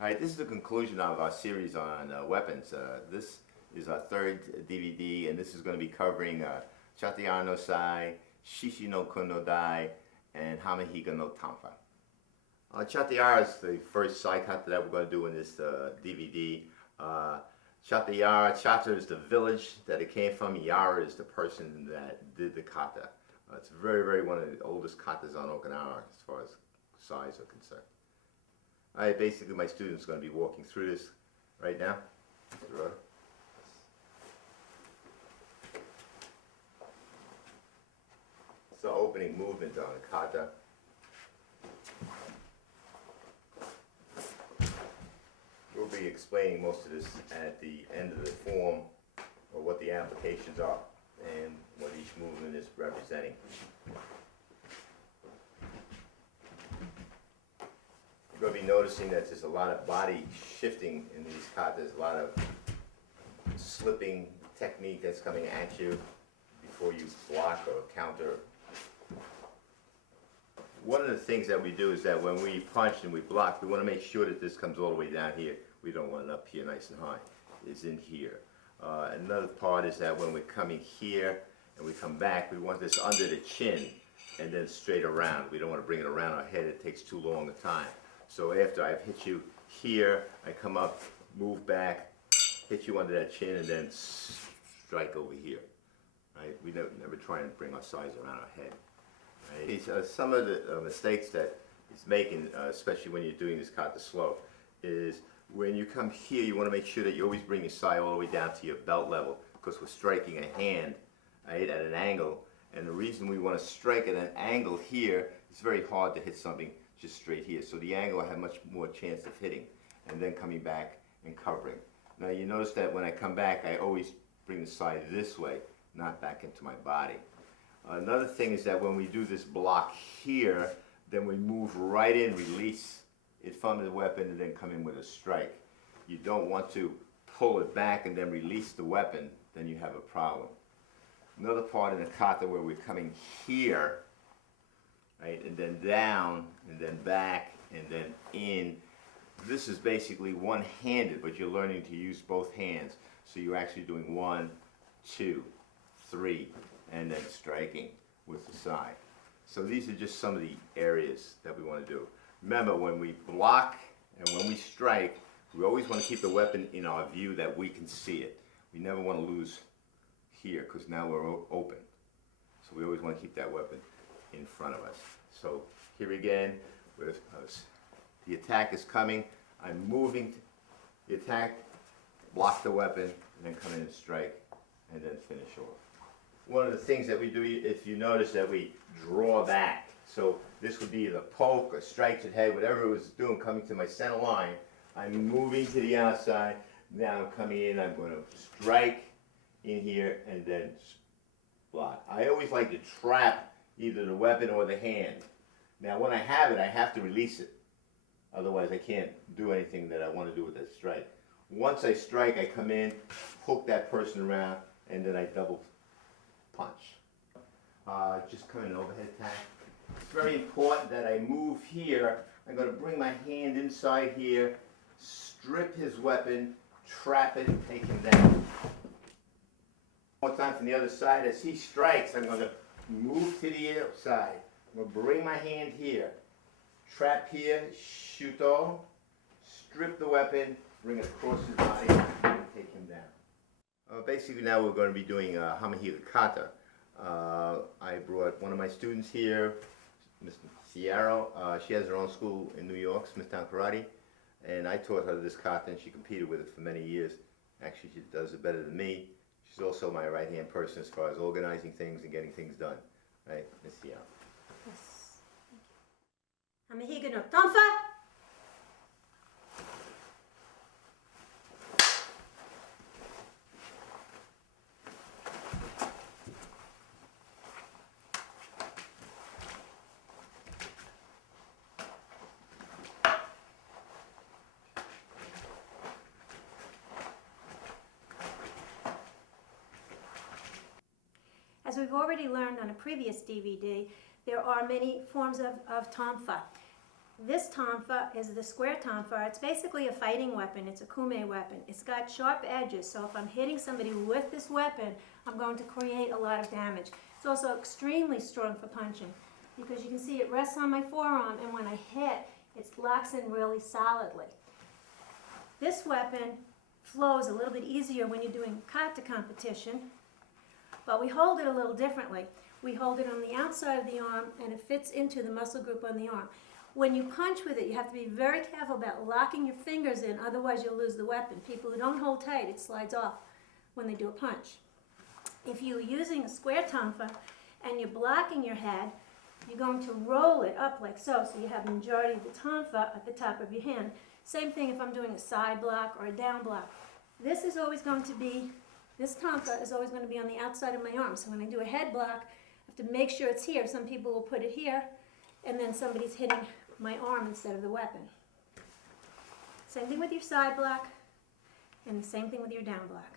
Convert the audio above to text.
All right, this is the conclusion of our series on weapons. This is our third DVD, and this is going to be covering Chateyara no Sai, Shishi no Kun no Dai, and Hamahiga no Tanfa. Chateyara is the first Sai kata that we're going to do in this DVD. Chateyara, Chata is the village that it came from, Yara is the person that did the kata. It's very one of the oldest katas on Okinawa as far as Sais are concerned. Basically, my students are going to be walking through this right now. It's the opening movement on the kata. We'll be explaining most of this at the end of the form, or what the applications are and what each movement is representing. You're going to be noticing that there's a lot of body shifting in these katas, a lot of slipping technique that's coming at you before you block or counter. One of the things that we do is that when we punch and we block, we want to make sure that this comes all the way down here. We don't want it up here nice and high. It's in here. Another part is that when we're coming here and we come back, we want this under the chin and then straight around. We don't want to bring it around our head. It takes too long a time. So after I've hit you here, I come up, move back, hit you under that chin, and then strike over here. Right? We never try and bring our sides around our head. Right? Some of the mistakes that it's making, especially when you're doing this kata slow, is when you come here, you want to make sure that you always bring your side all the way down to your belt level, because we're striking a hand, right, at an angle. And the reason we want to strike at an angle here, it's very hard to hit something just straight here. So the angle I have much more chance of hitting, and then coming back and covering. Now you notice that when I come back, I always bring the side this way, not back into my body. Another thing is that when we do this block here, then we move right in, release it from the weapon, and then come in with a strike. You don't want to pull it back and then release the weapon, then you have a problem. Another part in the kata where we're coming here, right, and then down, and then back, and then in. This is basically one-handed, but you're learning to use both hands. So you're actually doing 1, 2, 3, and then striking with the side. So these are just some of the areas that we want to do. Remember, when we block and when we strike, we always want to keep the weapon in our view that we can see it. We never want to lose here, because now we're open. So we always want to keep that weapon in front of us. So here again, with the attack is coming, I'm moving the attack, block the weapon, and then come in and strike, and then finish off. One of the things that we do, if you notice, that we draw back. So this would be the poke or strike to the head, whatever it was doing, coming to my center line. I'm moving to the outside. Now I'm coming in, I'm going to strike in here and then block. I always like to trap either the weapon or the hand. Now when I have it, I have to release it. Otherwise I can't do anything that I want to do with that strike. Once I strike, I come in, hook that person around, and then I double punch. Just come in, overhead attack. It's very important that I move here. I'm going to bring my hand inside here, strip his weapon, trap it, and take him down. One time from the other side, as he strikes, I'm going to move to the outside. I'm going to bring my hand here, trap here, shoot off, strip the weapon, bring it across his body, and take him down. Basically now we're going to be doing Hamahiga kata. I brought one of my students here, Ms. Sierra. She has her own school in New York, Smithtown Karate, and I taught her this kata, and she competed with it for many years. Actually, she does it better than me. She's also my right-hand person as far as organizing things and getting things done. Right, Ms. Sierra? Yes. Hamahiga no Tanfa. As we've already learned on a previous DVD, there are many forms of tanfa. This tonfa is the square tonfa. It's basically a fighting weapon. It's a kume weapon. It's got sharp edges, so if I'm hitting somebody with this weapon, I'm going to create a lot of damage. It's also extremely strong for punching because you can see it rests on my forearm, and when I hit, it locks in really solidly. This weapon flows a little bit easier when you're doing kata competition, but we hold it a little differently. We hold it on the outside of the arm, and it fits into the muscle group on the arm. When you punch with it, you have to be very careful about locking your fingers in, otherwise you'll lose the weapon. People who don't hold tight, it slides off when they do a punch. If you're using a square tonfa and you're blocking your head, you're going to roll it up like so, so you have the majority of the tonfa at the top of your hand. Same thing if I'm doing a side block or a down block. This tonfa is always going to be on the outside of my arm. So when I do a head block, I have to make sure it's here. Some people will put it here, and then somebody's hitting my arm instead of the weapon. Same thing with your side block, and the same thing with your down block.